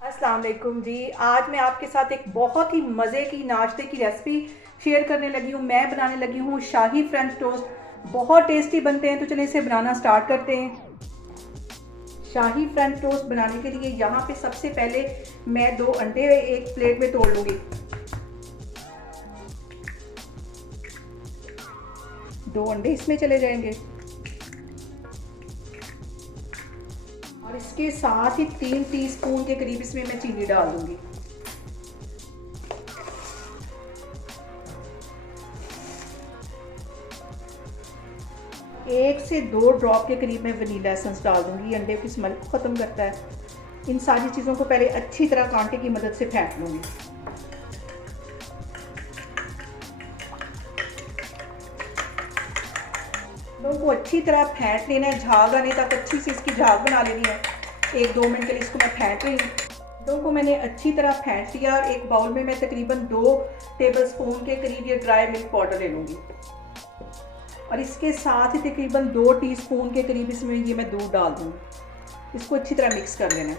अस्सलाम वालेकुम जी। आज मैं आपके साथ एक बहुत ही मज़े की नाश्ते की रेसिपी शेयर करने लगी हूँ। मैं बनाने लगी हूँ शाही फ्रेंच टोस्ट। बहुत टेस्टी बनते हैं, तो चलिए इसे बनाना स्टार्ट करते हैं। शाही फ्रेंच टोस्ट बनाने के लिए यहाँ पे सबसे पहले मैं 2 अंडे एक प्लेट में तोड़ लूँगी। 2 अंडे इसमें चले जाएंगे और इसके साथ ही 3 टीस्पून के करीब इसमें मैं चीनी डाल दूँगी। 1 से 2 ड्रॉप के करीब मैं वनीला एसेंस डाल दूँगी। अंडे की स्मेल को ख़त्म करता है। इन सारी चीज़ों को पहले अच्छी तरह कांटे की मदद से फेंट लूँगी। अंडों को अच्छी तरह फेंट लेना है, झाग आने तक अच्छी सी इसकी झाग बना लेनी है। 1-2 मिनट के लिए इसको मैं फेंट रही हूँ। अंडों को मैंने अच्छी तरह फेंट लिया और एक बाउल में मैं तकरीबन 2 टेबलस्पून के करीब ये ड्राई मिल्क पाउडर ले लूँगी और इसके साथ ही तकरीबन 2 टीस्पून के करीब इसमें ये मैं दूध डाल दूँगी। इसको अच्छी तरह मिक्स कर लेना है।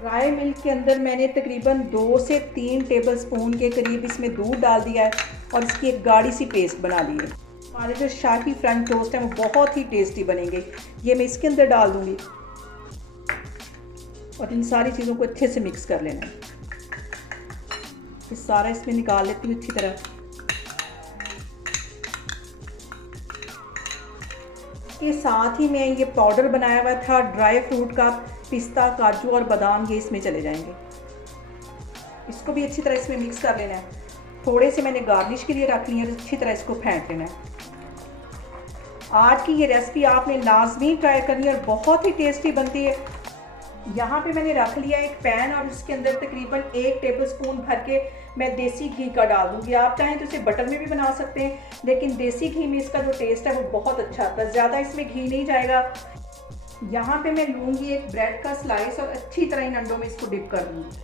ड्राई मिल्क के अंदर मैंने तकरीबन 2 से 3 टेबलस्पून के करीब इसमें दूध डाल दिया है और इसकी एक गाढ़ी सी पेस्ट बना ली है। हमारे जो शाही फ्रेंच टोस्ट है वो बहुत ही टेस्टी बनेंगे। ये मैं इसके अंदर डाल दूँगी और इन सारी चीज़ों को अच्छे से मिक्स कर लेना है। ये सारा इसमें निकाल लेती हूँ अच्छी तरह। के साथ ही मैं ये पाउडर बनाया हुआ था ड्राई फ्रूट का, पिस्ता, काजू और बादाम, ये इसमें चले जाएंगे। इसको भी अच्छी तरह इसमें मिक्स कर लेना है। थोड़े से मैंने गार्निश के लिए रख लिया है, अच्छी तरह इसको फेंट लेना है। आज की ये रेसिपी आपने लाजमी ट्राई करनी है और बहुत ही टेस्टी बनती है। यहाँ पे मैंने रख लिया एक पैन और उसके अंदर तकरीबन 1 टेबलस्पून भर के मैं देसी घी का डाल दूँगी। आप चाहें तो इसे बटर में भी बना सकते हैं, लेकिन देसी घी में इसका जो टेस्ट है वो बहुत अच्छा आता है। ज़्यादा इसमें घी नहीं जाएगा। यहाँ पे मैं लूँगी एक ब्रेड का स्लाइस और अच्छी तरह इन अंडों में इसको डिप कर लूँगी।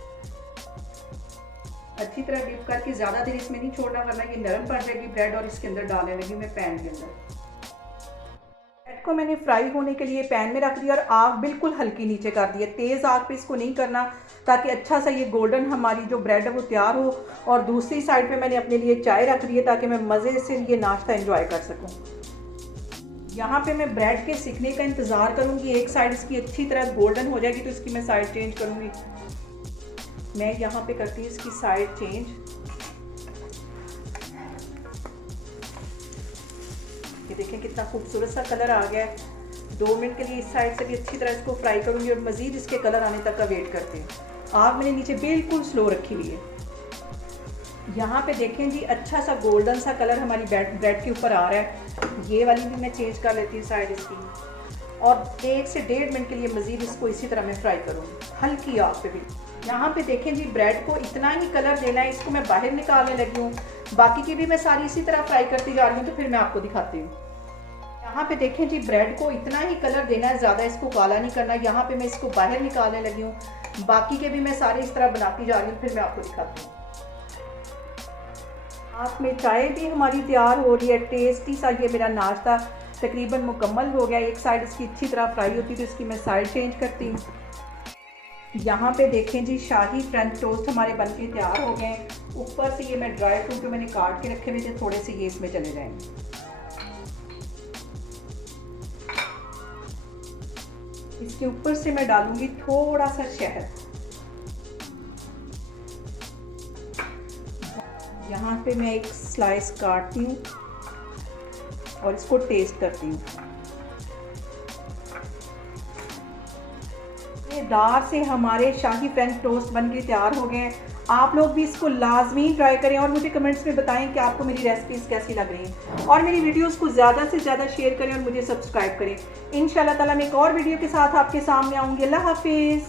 अच्छी तरह डिप करके ज़्यादा देर इसमें नहीं छोड़ना, वरना ये नरम पड़ जाएगी ब्रेड और इसके अंदर डालने लगी मैं पैन के अंदर। ब्रेड को मैंने फ्राई होने के लिए पैन में रख दिया और आग बिल्कुल हल्की नीचे कर दी है। तेज़ आग पे इसको नहीं करना, ताकि अच्छा सा ये गोल्डन हमारी जो ब्रेड है वो तैयार हो। और दूसरी साइड पे मैंने अपने लिए चाय रख दी है ताकि मैं मज़े से ये नाश्ता एंजॉय कर सकूं। यहाँ पे मैं ब्रेड के सिकने का इंतज़ार करूँगी। एक साइड इसकी अच्छी तरह गोल्डन हो जाएगी तो इसकी मैं साइड चेंज करूँगी। मैं यहाँ पे करती हूँ इसकी साइड चेंज। ये देखें कितना खूबसूरत सा कलर आ गया है। 2 मिनट के लिए इस साइड से भी अच्छी तरह इसको फ्राई करूँगी और मज़ीद इसके कलर आने तक का वेट करते हैं। आग मैंने नीचे बिल्कुल स्लो रखी हुई है। यहाँ पे देखें जी, अच्छा सा गोल्डन सा कलर हमारी ब्रेड के ऊपर आ रहा है। ये वाली भी मैं चेंज कर लेती हूँ साइड इसकी और 1 से 1.5 मिनट के लिए मज़ीद इसको इसी तरह मैं फ्राई करूँगी हल्की आग पे भी। यहाँ पे देखें जी, ब्रेड को इतना ही कलर देना है। इसको मैं बाहर निकालने लगी हूँ। बाकी की भी मैं सारी इसी तरह फ्राई करती जा रही हूँ, तो फिर मैं आपको दिखाती हूँ। यहाँ पे देखें जी, ब्रेड को इतना ही कलर देना है, ज़्यादा इसको काला नहीं करना। यहाँ पे मैं इसको बाहर निकालने लगी हूँ। बाकी के भी मैं सारे इस तरह बनाती जा रही हूँ, फिर मैं आपको दिखाती हूँ। साथ में चाय भी हमारी तैयार हो रही है। टेस्टी सा ये मेरा नाश्ता तकरीबन मुकम्मल हो गया। एक साइड इसकी अच्छी तरह फ्राई होती है तो इसकी मैं साइड चेंज करती हूँ। यहाँ पे देखें जी, शाही फ्रेंच टोस्ट हमारे बनके तैयार हो गए हैं। ऊपर से ये मैं ड्राई फ्रूट जो मैंने काट के रखे हुए थे थोड़े से, ये इसमें चले जाएंगे। इसके ऊपर से मैं डालूंगी थोड़ा सा शहद। यहाँ पे मैं एक स्लाइस काटती हूँ और इसको टेस्ट करती हूँ। दार से हमारे शाही फ्रेंच टोस्ट बनके तैयार हो गए हैं। आप लोग भी इसको लाजमी ट्राई करें और मुझे कमेंट्स में बताएं कि आपको मेरी रेसिपीज़ कैसी लग रही हैं और मेरी वीडियोस को ज़्यादा से ज़्यादा शेयर करें और मुझे सब्सक्राइब करें। इंशाल्लाह ताला मैं एक और वीडियो के साथ आपके सामने आऊँगी। अल्लाह हाफिज़।